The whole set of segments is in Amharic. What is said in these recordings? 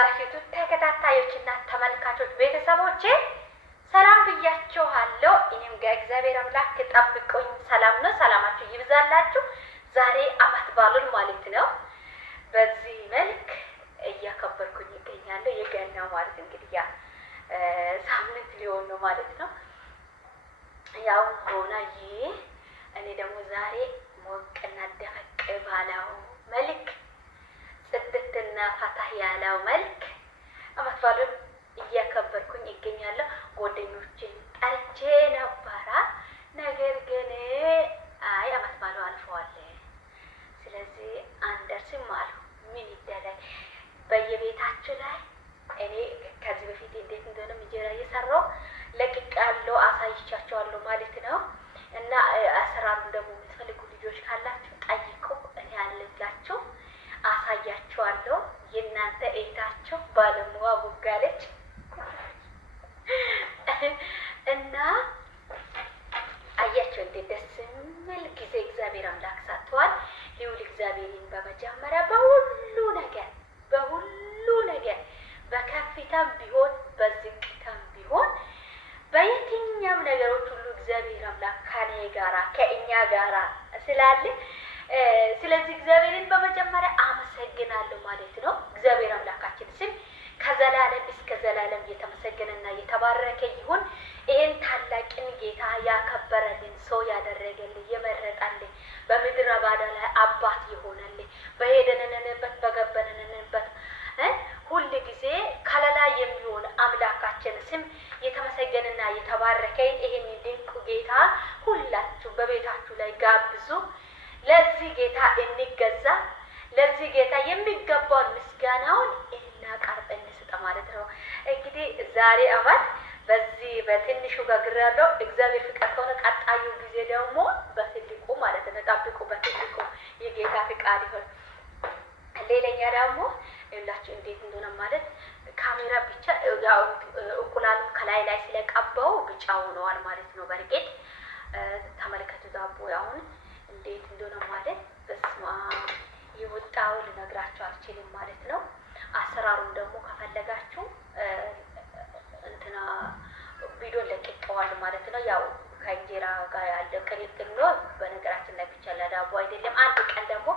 የጋሽቱ ተከታታዮችና ተመልካቾች ቤተሰቦቼ ሰላም ብያችኋለሁ። እኔም ጋር እግዚአብሔር አምላክ ጠብቆኝ ሰላም ነው። ሰላማችሁ ይብዛላችሁ። ዛሬ አመት በዓሉን ማለት ነው በዚህ መልክ እያከበርኩኝ ይገኛለሁ። የገና ማለት እንግዲህ ያ ሳምንት ሊሆን ነው ማለት ነው። ያው ሆና እኔ ደግሞ ዛሬ ሞቅና ደፈቅ ባለው መልክ ጽድትና ፈታህ ያለው መልክ አመት በዓሉን እያከበርኩኝ ይገኛለሁ። ጓደኞቼን ጠርቼ ነበረ። ነገር ግን አይ አመት በዓሉ አልፈዋል፣ ስለዚህ አንደርስም አሉ። ምን ይደረግ በየቤታችሁ ላይ እኔ ከዚህ በፊት እንዴት እንደሆነ እንጀራ እየሰራሁ ለቅቄያለሁ፣ አሳይቻችኋለሁ ማለት ነው። እና አሰራሩን ደግሞ የምትፈልጉ ልጆች ካላችሁ ጠይቁ፣ እኔ አለላችሁ አሳያችኋለሁ። የእናንተ እህታችሁ ባለሙያ ቡጋለች እና አያቸው እንዴት ደስ የሚል ጊዜ እግዚአብሔር አምላክ ሰጥቷል። ልዑል እግዚአብሔርን በመጀመሪያ በሁሉ ነገር በከፍታም ቢሆን በዝቅታም ቢሆን በየትኛውም ነገሮች ሁሉ እግዚአብሔር አምላክ ከኔ ጋራ ከእኛ ጋራ ስላለ ስለዚህ እግዚአብሔርን በመጀመሪያ አመሰግናለሁ ማለት ነው። እግዚአብሔር አምላካችን ስም ከዘላለም እስከ ዘላለም የተመሰገነና የተባረከ ይሁን። ይሄን ታላቅን ጌታ ያከበረልን፣ ሰው ያደረገልን፣ የመረጠልን፣ በምድረ ባዳ ላይ አባት የሆነልን፣ በሄደንንበት በገበንንበት ሁል ጊዜ ከለላ የሚሆን አምላካችን ስም የተመሰገነና የተባረከ። ይሄን ድንቅ ጌታ ሁላችሁ በቤታችሁ ላይ ጋብዙ። ለዚህ ጌታ እንገዛ፣ ለዚህ ጌታ የሚገባውን ምስጋናውን እናቀርብ፣ እንስጥ ማለት ነው። እንግዲህ ዛሬ አመት በዚህ በትንሹ ጋግራለሁ። እግዚአብሔር ፍቃድ ከሆነ ቀጣዩ ጊዜ ደግሞ በትልቁ ማለት ነው። ጠብቁ፣ በትልቁ የጌታ ፍቃድ ይሁን። ሌላኛ ደግሞ ይላችሁ እንዴት እንደሆነ ማለት ካሜራ ብቻ ያው እንቁላሉ ከላይ ላይ ስለቀባው ብቻ ሆነዋል ማለት ነው። በርግጥ ተመልከቱ ዳቦ አሁን እንዴት እንደሆነ ማለት በስማ ይወጣው ልነግራችሁ አልችልም ማለት ነው። አሰራሩን ደግሞ ከፈለጋችሁ እንትና ቪዲዮ ለቅቄዋለሁ ማለት ነው። ያው ከእንጀራ ጋር ያለ ቅሪቅል ነው በነገራችን ላይ ብቻ ለዳቦ አይደለም። አንድ ቀን ደግሞ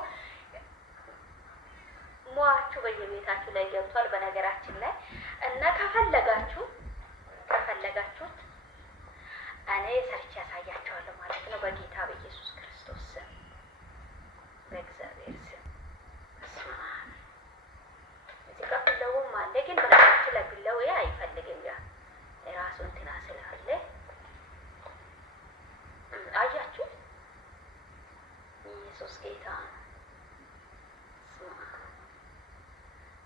ሟቹ በየቤታችሁ ላይ ገብቷል በነገራችን ላይ እና ከፈለጋችሁት እኔ ሰርቼ ያሳያችኋለሁ ማለት ነው። በጌታ በኢየሱስ ክርስቶስ ስም በእግዚአብሔር ስም እዚህ ጋር ብለውም አለ፣ ግን በነገራችን ላይ ብለው አይፈልግም። ያ የራሱ እንትና ስላለ አያችሁ። ኢየሱስ ጌታ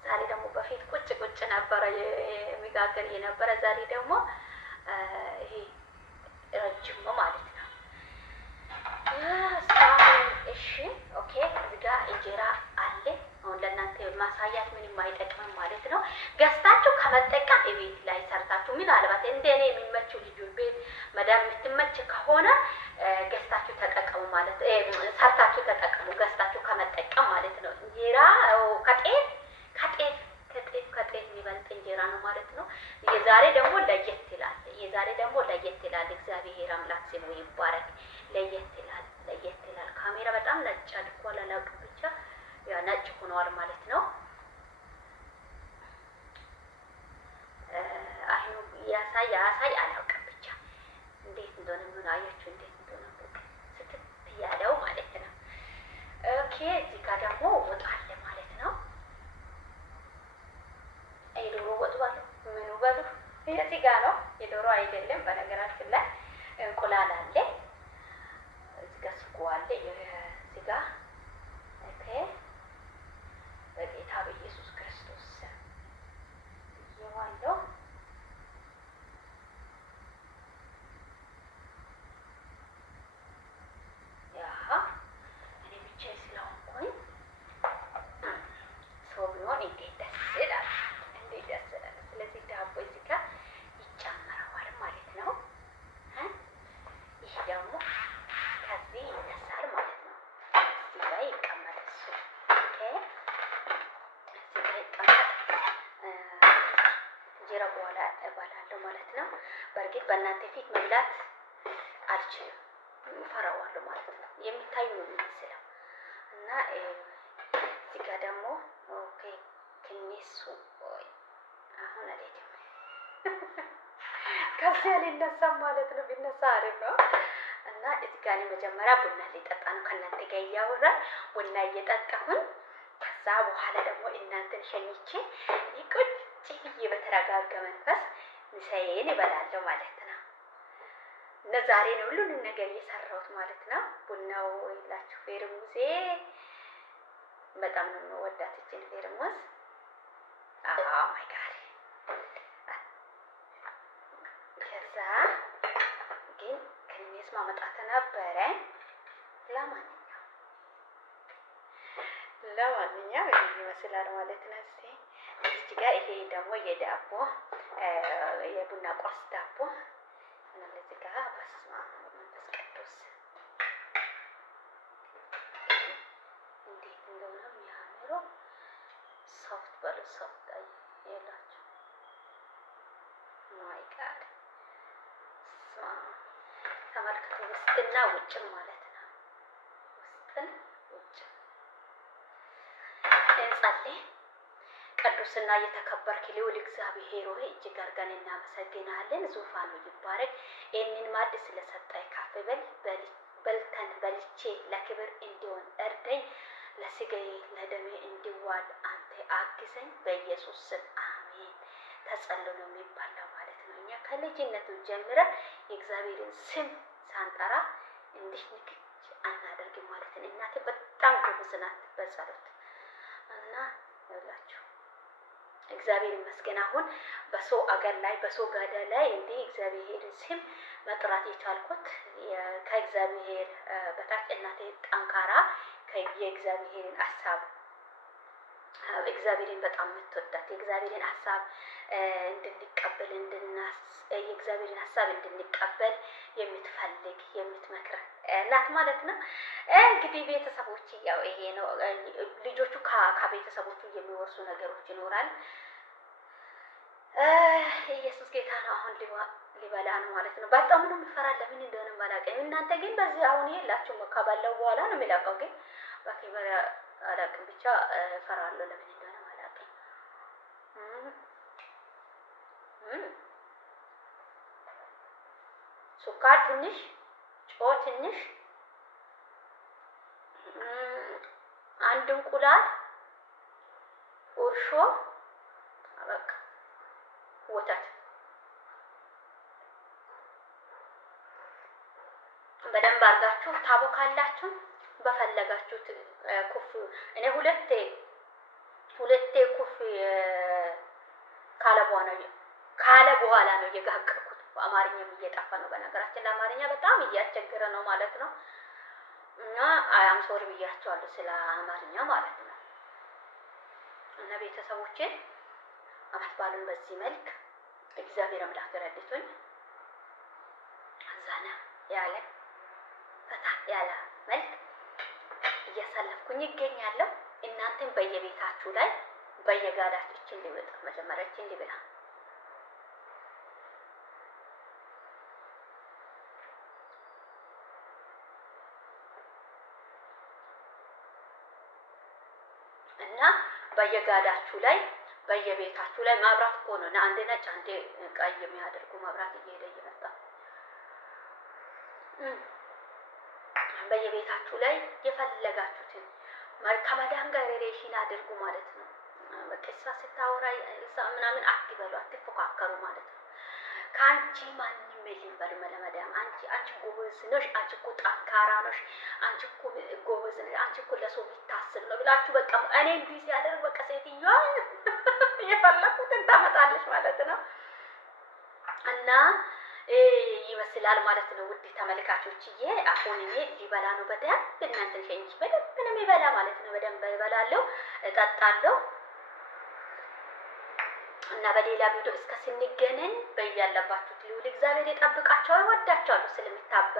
ዛሬ ደግሞ በፊት ቁጭ ነበረ የሚጋገር የነበረ ዛሬ ደግሞ ይሄ ረጅም ነው ማለት ነው። እሺ ኦኬ። እዚህ ጋር እንጀራ አለ። አሁን ለእናንተ ማሳያት ምንም አይጠቅምም ማለት ነው። ገዝታችሁ ከመጠቀም ቤት ላይ ሰርታችሁ ምናልባት እንደኔ የሚመችው ልጆች ቤት መዳም የምትመች ከሆነ ገዝታችሁ ተጠቀሙ ማለት ሰርታችሁ ተጠቀሙ፣ ገዝታችሁ ከመጠቀም ማለት ነው። እንጀራ ከጤፍ የሚበልጥ እንጀራ ነው ማለት ነው። የዛሬ ደግሞ ለየት ይላል። እግዚአብሔር አምላክ ስሙ ይባረክ። ለየት ይላል። ካሜራ በጣም ነጭ አድርጓል፣ አላውቅም ብቻ ያ ነጭ ሆኗል ማለት ነው። አሁን ያሳይ አላውቅም ብቻ እንዴት እንደሆነ ምን አያችሁ፣ እንዴት እንደሆነ ስትት ያለው ማለት ነው። ኦኬ እዚህ ጋር ደግሞ ወጥ አለ ማለት ነው። የዶሮ ወጥ ባሉ ምኑ ባሉ እዚህ ጋር ነው። የዶሮ አይደለም በነገራችን ላይ እንቁላል አለ። እዚህ ጋር ስጎ አለ። እዚህ ጋር ኦኬ። በጌታ በኢየሱስ ክርስቶስ ይዋለው እኔ ብቻ ስለሆንኩኝ ሰው ቢሆን እንዴት ደስ ይላል። ስለዚህ ዳቦ እዚህ ጋር ይጨመረዋል ማለት ነው። ይህ ደግሞ ከዚህ ይነሳል ማለት ነው። እዚህ ጋር ይቀመጥ እሱ ኦኬ። እዚህ ጋር ይቀመጥ ግን በእናንተ ፊት መብላት አልችልም፣ እፈራዋለሁ ማለት ነው። የሚታዩ ነው የሚመስለው እና እዚህ ጋር ደግሞ ኦኬ ክኒሱ አሁን አልሄድም ከዚያ ሊነሳም ማለት ነው። ቢነሳ አሪፍ ነው። እና እዚህ ጋር መጀመሪያ ቡና ሊጠጣ ነው ከእናንተ ጋር እያወራን ቡና እየጠጣሁን ከዛ በኋላ ደግሞ እናንተን ሸኝቼ ቁጭ ብዬ በተረጋጋ መንፈስ ምሳዬን እበላለሁ ማለት ነው። እና ዛሬ ነው ሁሉንም ነገር እየሰራሁት ማለት ነው። ቡናው ይላችሁ ፌርሙሴ በጣም ነው የምወዳት እችን ፌርሙስ። ማይ ጋድ ከዛ ግን ከኔስ ማመጣት ነበረ። ለማንኛውም ይመስላል ማለት ነው። እዚህ ጋር ይሄ ደግሞ የዳቦ የቡና ቁርስ ዳቦ እና እዚህ ጋር በስመ አብ መንፈስ ቅዱስ እንዴት እንደሆነ የሚያምረው ሶፍት በሉ ሶፍት ይላችሁ። ማይ ጋድ ተመልከቱ፣ ውስጥና ውጭም ማለት ነው። ውስጥን ውጭ እንጸልይ። ቅዱስና የተከበርክ ልዑል እግዚአብሔር ሆይ እጅግ አድርገን እናመሰግናለን። ዙፋኑ ይባረክ። ይህንን ማዕድ ስለሰጠኝ ከፍ በልተን በልቼ ለክብር እንዲሆን እርደኝ። ለስጋዬ ለደሜ እንዲዋል አንተ አግዘኝ። በኢየሱስ ስም አሜን። ተጸልዮ ነው የሚባለው ማለት ነው። እኛ ከልጅነቱ ጀምረን የእግዚአብሔርን ስም ሳንጠራ እንዲህ ንክች አናደርግም ማለት ነው። እናቴ በጣም ጎበዝ ናት በጸሎት እና ይላችሁ እግዚአብሔር ይመስገን። አሁን በሰው አገር ላይ በሰው ጋዳ ላይ እንዲህ እግዚአብሔርን ስም መጥራት የቻልኩት ከእግዚአብሔር በታች እናቴ ጠንካራ የእግዚአብሔርን ሐሳብ እግዚአብሔርን በጣም የምትወዳት የእግዚአብሔርን ሐሳብ እንድንቀበል የእግዚአብሔርን ሐሳብ እንድንቀበል የምትፈልግ የምትመክር እናት ማለት ነው። እንግዲህ ቤተሰቦች ያው ይሄ ነው። ልጆቹ ከቤተሰቦቹ የሚወርሱ ነገሮች ይኖራል። ኢየሱስ ጌታ ነው። አሁን ሊበላ ነው ማለት ነው። በጣም ነው የምፈራ። ለምን እንደሆነ ባላውቅም እናንተ ግን በዚህ አሁን የላችሁም። ከበላው በኋላ ነው የሚላቀው። ግን ባኪበራ አላውቅም፣ ብቻ እፈራለሁ። ለምን እንደሆነ ባላውቅም ሱካር ትንሽ፣ ጨው ትንሽ፣ አንድ እንቁላል፣ እርሾ፣ በቃ ወተት በደንብ አድርጋችሁ ታቦካላችሁ። በፈለጋችሁት ኩፍ እኔ ሁለቴ ኩፍ ካለ በኋላ ነው የጋገርኩት። በአማርኛም እየጠፋ ነው። በነገራችን ለአማርኛ በጣም እያስቸገረ ነው ማለት ነው። እና አያም ሶሪ ብያቸዋለሁ ስለ አማርኛ ማለት ነው። እና ቤተሰቦቼ አመት ባሉን በዚህ መልክ እግዚአብሔር አምላክ ረድቶኝ አዛና ያለ ፈታ ያለ መልክ እያሳለፍኩኝ ይገኛለሁ። እናንተም በየቤታችሁ ላይ በየጋዳችሁ እቺ እንዲወጣ መጀመሪያ እቺ እንዲበላ እና በየጋዳችሁ ላይ በየቤታችሁ ላይ ማብራት እኮ ነው። አንዴ ነጭ አንዴ ቀይ የሚያደርጉ ማብራት እየሄደ እየመጣ በየቤታችሁ ላይ የፈለጋችሁትን ከመዳን ጋር ሬሽን አድርጉ ማለት ነው። በቃ እሷ ስታወራ እሷ ምናምን አትበሉ፣ አትፎካከሩ ማለት ነው። ከአንቺ ማንም የለም በለመዳም አንቺ ጎበዝ ነሽ፣ አንቺ እኮ ጠንካራ ነሽ፣ አንቺ እኮ ጎበዝ ነሽ፣ አንቺ እኮ ለሰው የሚታስብ ነው ብላችሁ በቃ እኔ እንዲህ ሲያደርግ በቃ ሴትዮዋ የፈለኩትን ታመጣለች ማለት ነው። እና ይመስላል ማለት ነው። ውድ ተመልካቾችዬ አሁን እኔ ሊበላ ነው። በደንብ እናንተን ሸኝቼ በደንብ ነው የሚበላ ማለት ነው። በደንብ እበላለሁ፣ እጠጣለሁ። እና በሌላ ቪዲዮ እስከ ስንገናኝ በያላባችሁት ልዑል እግዚአብሔር ይጠብቃችሁ። እወዳችኋለሁ ስለምታበ